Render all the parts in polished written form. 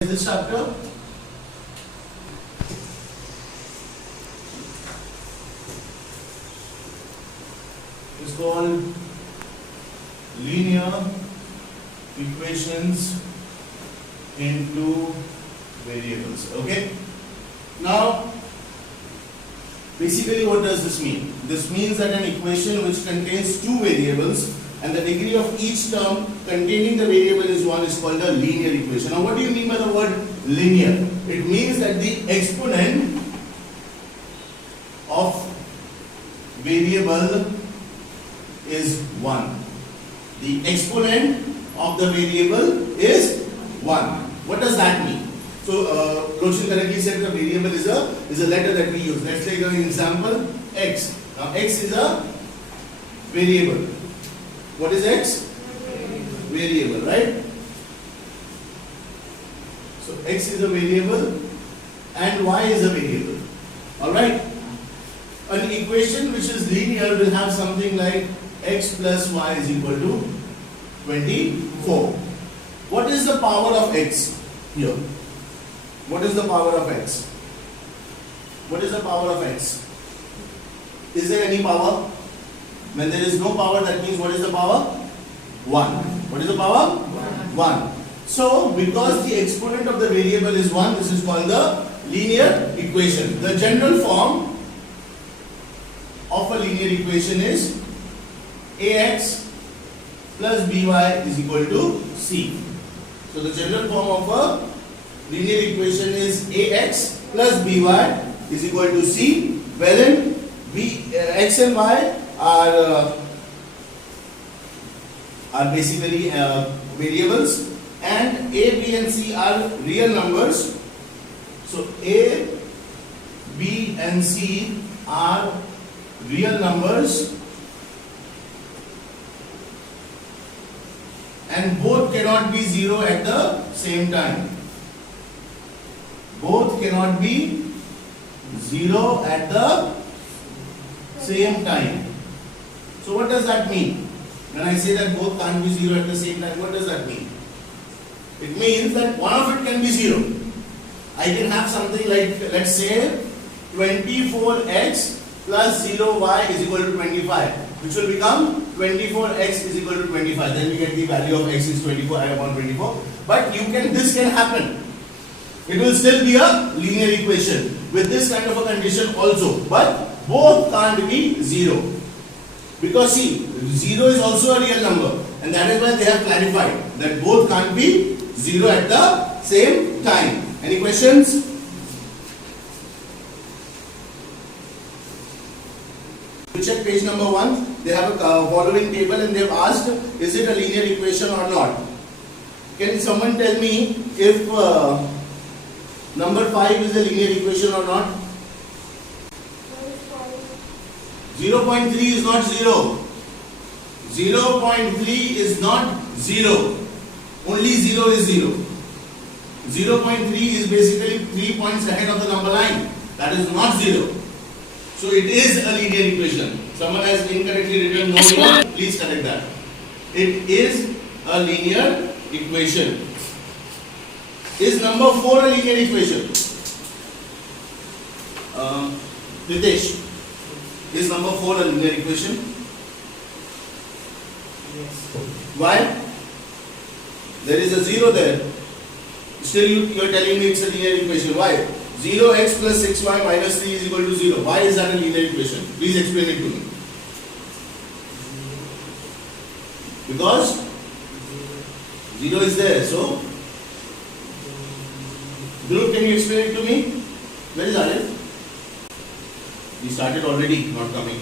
This chapter is called linear equations into variables. Okay, now basically what does this mean? This means that an equation which contains two variables and the degree of each term containing the variable is 1 is called a linear equation. Now what do you mean by the word linear? It means that the exponent of variable is 1. The exponent of the variable is 1. What does that mean? So Roshan correctly said the variable is a letter that we use. Let's take an example, x. Now x is a variable. What is x? Variable, right? So x is a variable and y is a variable. Alright? An equation which is linear will have something like x plus y is equal to 24. What is the power of x here? What is the power of x? What is the power of x? Is there any power? When there is no power, that means what is the power? 1. What is the power? 1. So, because the exponent of the variable is 1, this is called the linear equation. The general form of a linear equation is ax plus by is equal to c. So, the general form of a linear equation is ax plus by is equal to c, wherein x and y are basically variables and a, b and c are real numbers. So a, b and c are real numbers and both cannot be 0 at the same time. Both cannot be 0 at the same time. So what does that mean? When I say that both can't be 0 at the same time, what does that mean? It means that one of it can be 0. I can have something like, let's say 24x plus 0y is equal to 25, which will become 24x is equal to 25. Then we get the value of x is 24, I upon 24. But this can happen. It will still be a linear equation with this kind of a condition also. But both can't be 0. Because see, 0 is also a real number, and that is why they have clarified that both can't be 0 at the same time. Any questions? You check page number 1. They have a following table and they have asked, is it a linear equation or not? Can someone tell me if number 5 is a linear equation or not? 0.3 is not 0. 0.3 is not 0. Only 0 is 0. 0.3 is basically 3 points ahead of the number line. That is not 0. So it is a linear equation. Someone has incorrectly written no here. Please correct that. It is a linear equation. Is number 4 a linear equation? Ritesh. Is number 4 a linear equation? Yes. Why? There is a 0 there. Still you are telling me it's a linear equation. Why? 0x plus 6y minus 3 is equal to 0. Why is that a linear equation? Please explain it to me. Because 0 is there. So, Dhruv, can you explain it to me? Where is Arif? We started already, not coming.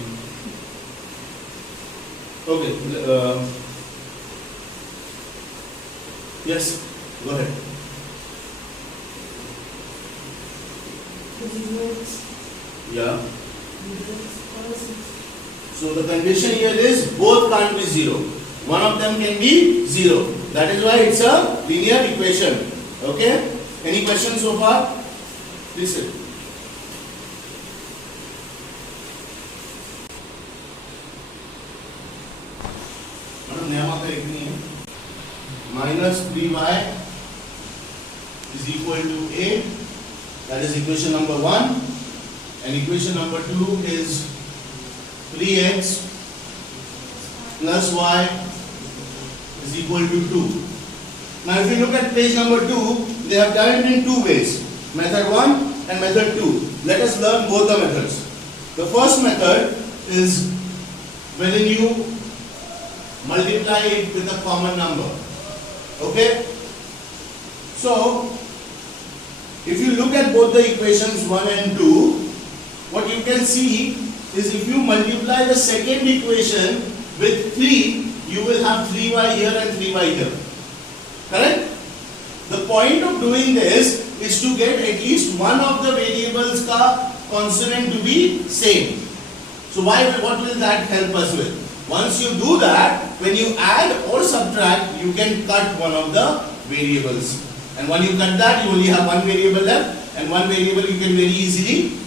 Okay. Yes, go ahead. Yeah. So the condition here is both can't be 0. One of them can be 0. That is why it's a linear equation. Okay? Any questions so far? Please sit. minus 3y is equal to A. That is equation number 1. And equation number 2 is 3x plus y is equal to 2. Now if you look at page number 2, they have done it in two ways. Method 1 and method 2. Let us learn both the methods. The first method is when you multiply it with a common number. Okay? So, if you look at both the equations 1 and 2, what you can see is if you multiply the second equation with 3, you will have 3y here and 3y here. Correct? The point of doing this is to get at least one of the variables ka consonant to be same. So what will that help us with? Once you do that, when you add or subtract, you can cut one of the variables. And when you cut that, you only have one variable left, and one variable you can very easily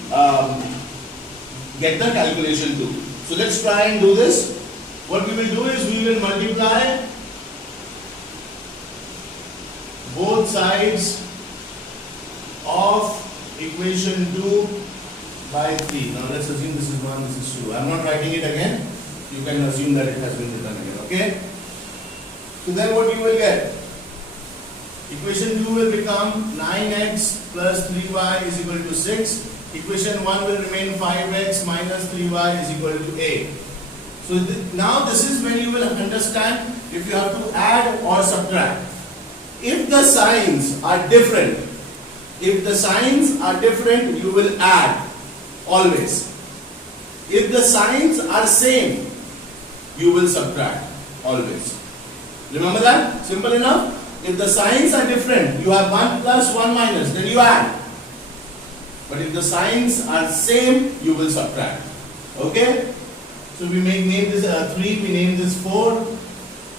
get the calculation to. So let's try and do this. What we will do is we will multiply both sides of equation 2 by 3. Now let's assume this is 1, this is 2. I am not writing it again. You can assume that it has been written again. Okay? So then what you will get? Equation 2 will become 9x plus 3y is equal to 6. Equation 1 will remain 5x minus 3y is equal to 8. So now this is when you will understand if you have to add or subtract. If the signs are different, you will add always. If the signs are same, you will subtract always. Remember that? Simple enough. If the signs are different, you have 1 plus 1 minus, then you add. But if the signs are same, you will subtract. Okay? So we name this 3, we name this 4.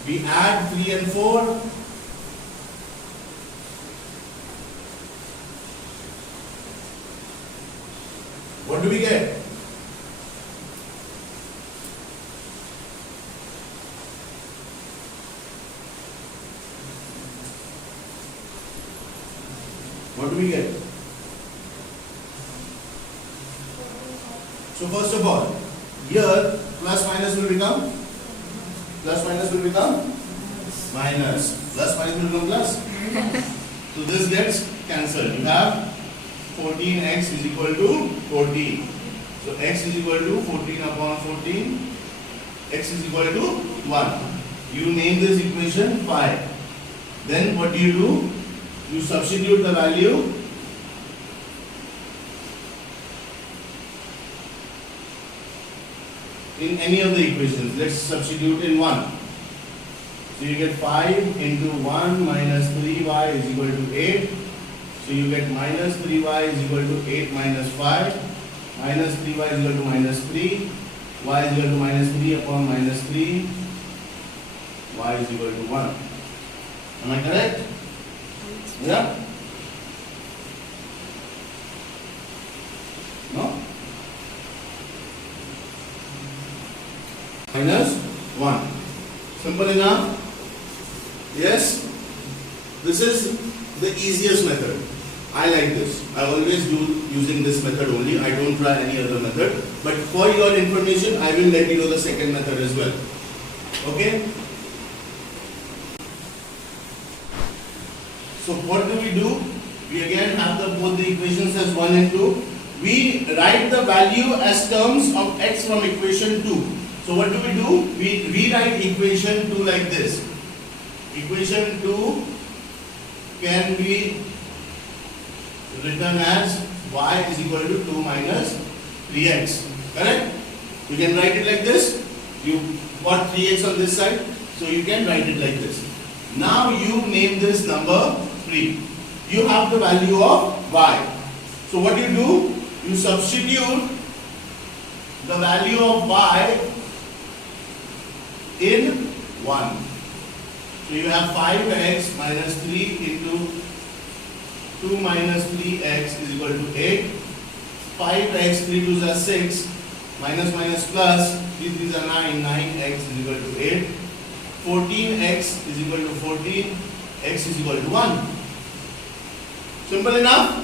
We add 3 and 4. What do we get? What do we get? So first of all, here plus minus will become minus. Plus minus will become plus. So this gets cancelled. You have 14x is equal to 14. So x is equal to 14 upon 14. X is equal to 1. You name this equation 5. Then what do? You substitute the value in any of the equations. Let's substitute in 1. So you get 5 into 1 minus 3y is equal to 8. So you get minus 3y is equal to 8 minus 5. Minus 3y is equal to minus 3. Y is equal to minus 3 upon minus 3. Y is equal to 1. Am I correct? Yeah? No? Minus 1. Simple enough? Yes? This is the easiest method. I like this. I always do using this method only. I don't try any other method. But for your information, I will let you know the second method as well. Okay? So what do? We again have both the equations as 1 and 2. We write the value as terms of x from equation 2. So what do? We rewrite equation 2 like this. Equation 2 can be written as y is equal to 2 minus 3x. Correct? You can write it like this. You got 3x on this side, so you can write it like this. Now you name this number 3. You have the value of y. So what do? You substitute the value of y in 1. So you have 5x minus 3 into 2 minus 3x is equal to 8. 5x, 3 2s are 6. Minus minus plus, 3 3s are 9. 9x is equal to 8. 14x is equal to 14. X is equal to 1. Simple enough?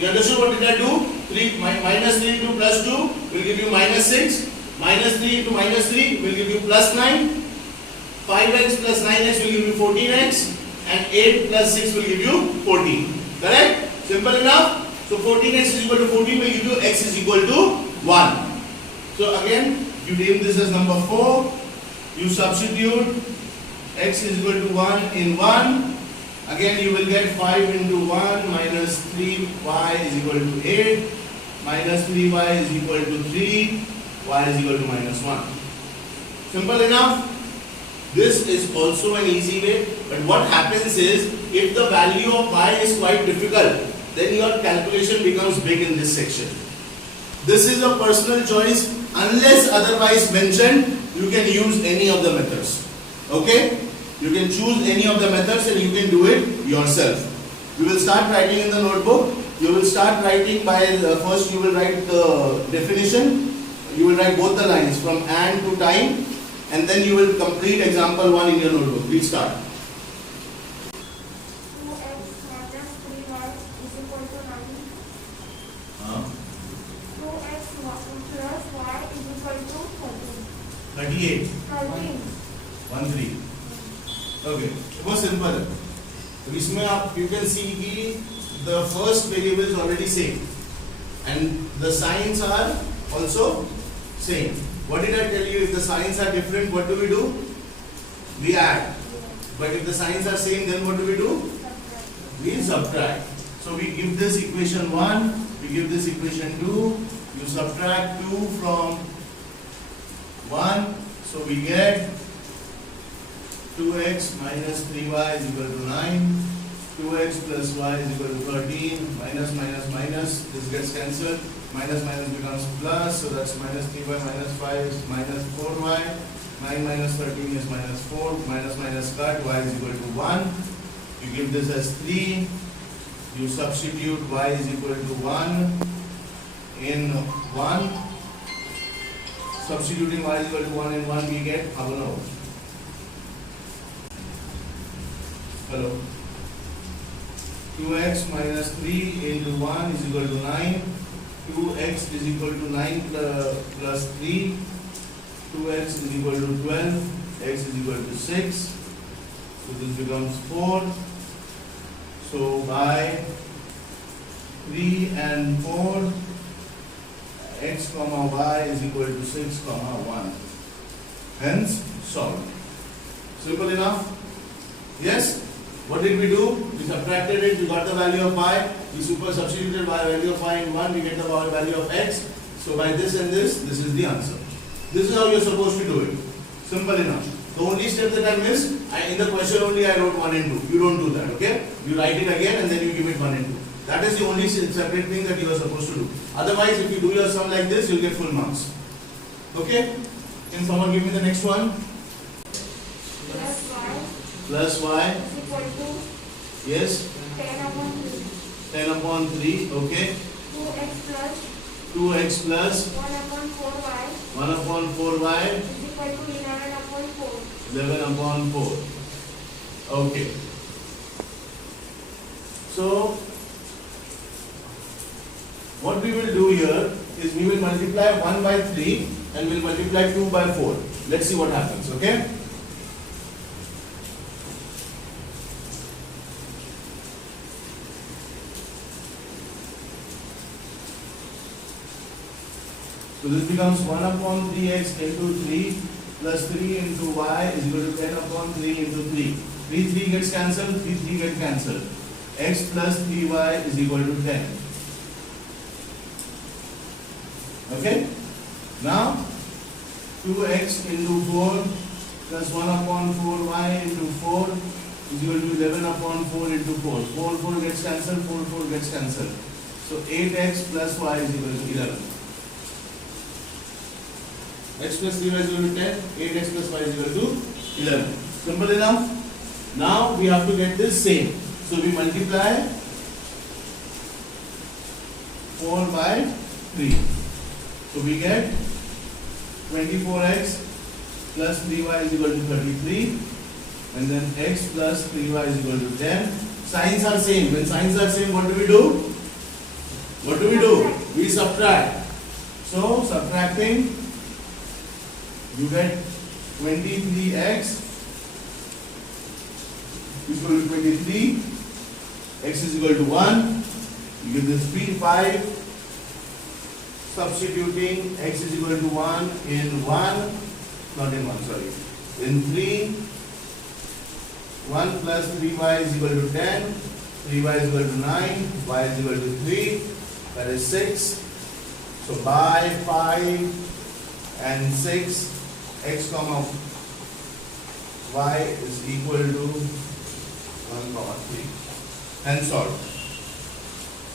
You understood what did I do? Minus 3 into plus 2 will give you minus 6. Minus 3 into minus 3 will give you plus 9. 5x plus 9x will give you 14x. And 8 plus 6 will give you 14. Correct? Simple enough? So 14x is equal to 14 will give you x is equal to 1. So again, you name this as number 4. You substitute x is equal to 1 in 1. Again, you will get 5 into 1 minus 3y is equal to 8. Minus 3y is equal to 3. Y is equal to minus 1. Simple enough? This is also an easy way. But what happens is, if the value of y is quite difficult, then your calculation becomes big in this section. This is a personal choice. Unless otherwise mentioned, you can use any of the methods. Okay? You can choose any of the methods and you can do it yourself. You will start writing in the notebook. You will start writing by, first you will write the definition. You will write both the lines from and to time. And then you will complete example 1 in your notebook. Please start. 2x minus 3y is equal to 9. 2x plus y is equal to 38. 13. 1 3. Okay. बहुत simple है. तो इसमें आप you can see कि the first variable is already same and the signs are also same. What did I tell you? If the signs are different, what do? We add. But if the signs are same, then what do? We subtract. So we give this equation 1, we give this equation 2, you subtract 2 from 1, so we get 2x minus 3y is equal to 9, 2x plus y is equal to 13, minus minus minus, this gets cancelled, minus minus becomes plus, so that's minus 3y minus 5 is minus 4y, 9 minus 13 is minus 4, minus minus cut, y is equal to 1, you give this as 3, you substitute y is equal to 1 in 1, substituting y is equal to 1 in 1 we get, hello, 2x minus 3 into 1 is equal to 9, 2x is equal to 9 plus 3, 2x is equal to 12, x is equal to 6, so this becomes 4, so by 3 and 4, x comma y is equal to 6 comma 1, hence solved. Simple enough? Yes? What did we do? We subtracted it, we got the value of y, we super substituted y value of y in 1, we get the value of x. So by this and this is the answer. This is how you are supposed to do it. Simple enough. The only step that I missed, in the question only I wrote 1 and 2. You don't do that, okay? You write it again and then you give it 1 and 2. That is the only separate thing that you are supposed to do. Otherwise, if you do your sum like this, you will get full marks. Okay? Can someone give me the next one? Plus y Plus y. is equal to Yes. 10 upon 3. 10 upon 3. Okay. 2x plus 2x plus 1 upon 4y 1 upon 4y. is equal to 11 upon 4. 11 upon 4. Okay. So, what we will do here is we will multiply 1 by 3 and we will multiply 2 by 4. Let's see what happens, okay? So this becomes 1 upon 3x into 3 plus 3 into y is equal to 10 upon 3 into 3. 3 gets cancelled, 3 gets cancelled. X plus 3y is equal to 10. Okay? Now, 2x into 4 plus 1 upon 4y into 4 is equal to 11 upon 4 into 4. 4 gets cancelled, 4 gets cancelled. So 8x plus y is equal to 11. X plus 3y is equal to 10, 8x plus y is equal to 11. Simple enough? Now we have to get this same. So we multiply 4 by 3. So we get 24x plus 3y is equal to 33. And then x plus 3y is equal to 10. Signs are same. When signs are same, what do we do? What do we do? We subtract. So subtracting, you get 23x is equal to 23. X is equal to 1. You get this 3, 5. Substituting x is equal to 1 in 1, not in 1, sorry, in 3. 1 plus 3y is equal to 10. 3y is equal to 9. Y is equal to 3. That is 6. So by 5 and 6, x comma y is equal to 1 comma 3. And solve.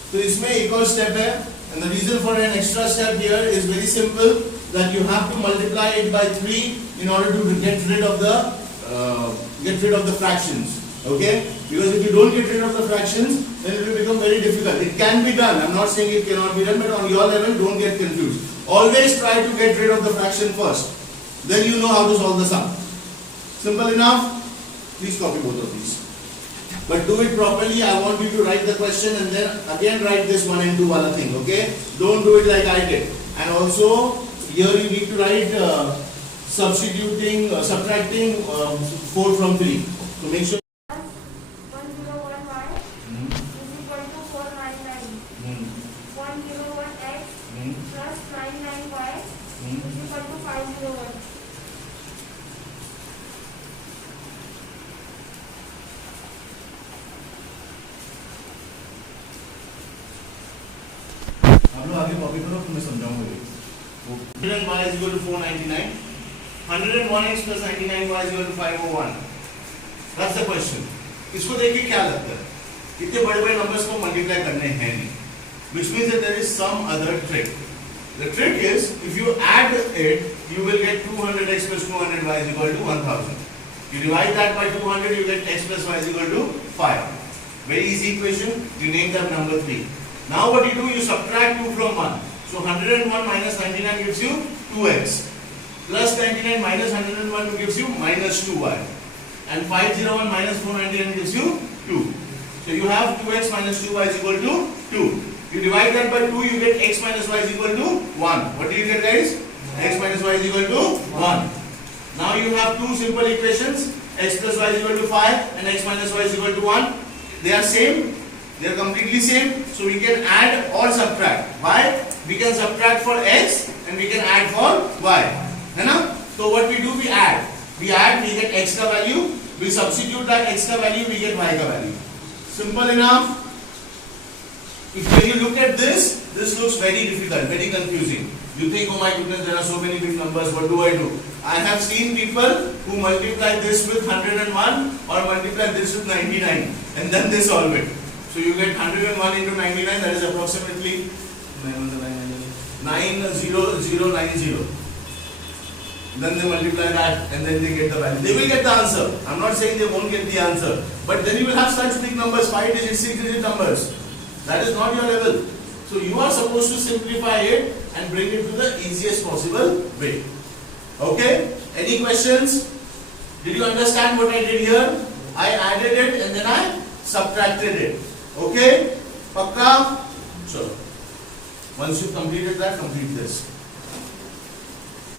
So इसमें एक और step है, and the reason for an extra step here is very simple, that you have to multiply it by 3 in order to get rid of the fractions. Okay? Because if you don't get rid of the fractions, then it will become very difficult. It can be done. I'm not saying it cannot be done, but on your level, don't get confused. Always try to get rid of the fraction first. Then you know how to solve the sum. Simple enough? Please copy both of these. But do it properly. I want you to write the question and then again write this 1 and 2 wala thing. Okay? Don't do it like I did. And also, here you need to write subtracting 4 from 3. So make sure. 101y is equal to 499. 101x plus 99y is equal to 501. आप लोग आगे copy करो फिर मैं समझाऊंगा ये. 100y is equal to 499. 101x plus 99y is equal to 501. That's the question. इसको देख के क्या लगता है? इतने बड़े-बड़े नंबर्स को मल्टीप्लाई करने हैं नहीं. Which means that there is some other trick. The trick is, if you add it, you will get 200x plus 200y is equal to 1000. You divide that by 200, you get x plus y is equal to 5. Very easy equation. You name that number 3. Now what you do, you subtract 2 from 1. So 101 minus 99 gives you 2x. Plus 99 minus 101 gives you minus 2y. And 501 minus 499 gives you 2. So you have 2x minus 2y is equal to 2. You divide that by 2, you get x minus y is equal to 1. What do you get, guys? X minus y is equal to 1. Now you have two simple equations. X plus y is equal to 5 and x minus y is equal to 1. They are same. They are completely same. So we can add or subtract. Why? We can subtract for x and we can add for y. है ना? So what we do, we add. We add, we get x का value. We substitute that x का value, we get y का value. Simple enough. If when you look at this looks very difficult, very confusing. You think, oh my goodness, there are so many big numbers. What do I do? I have seen people who multiply this with 101 or multiply this with 99, and then they solve it. So you get 101 into 99. That is approximately 90090. Then they multiply that and then they get the value. They will get the answer. I'm not saying they won't get the answer. But then you will have such big numbers, 5 digit, 6 digit numbers. That is not your level. So you are supposed to simplify it and bring it to the easiest possible way. Okay? Any questions? Did you understand what I did here? I added it and then I subtracted it. Okay? Pakka? Sure. Once you completed that, complete this.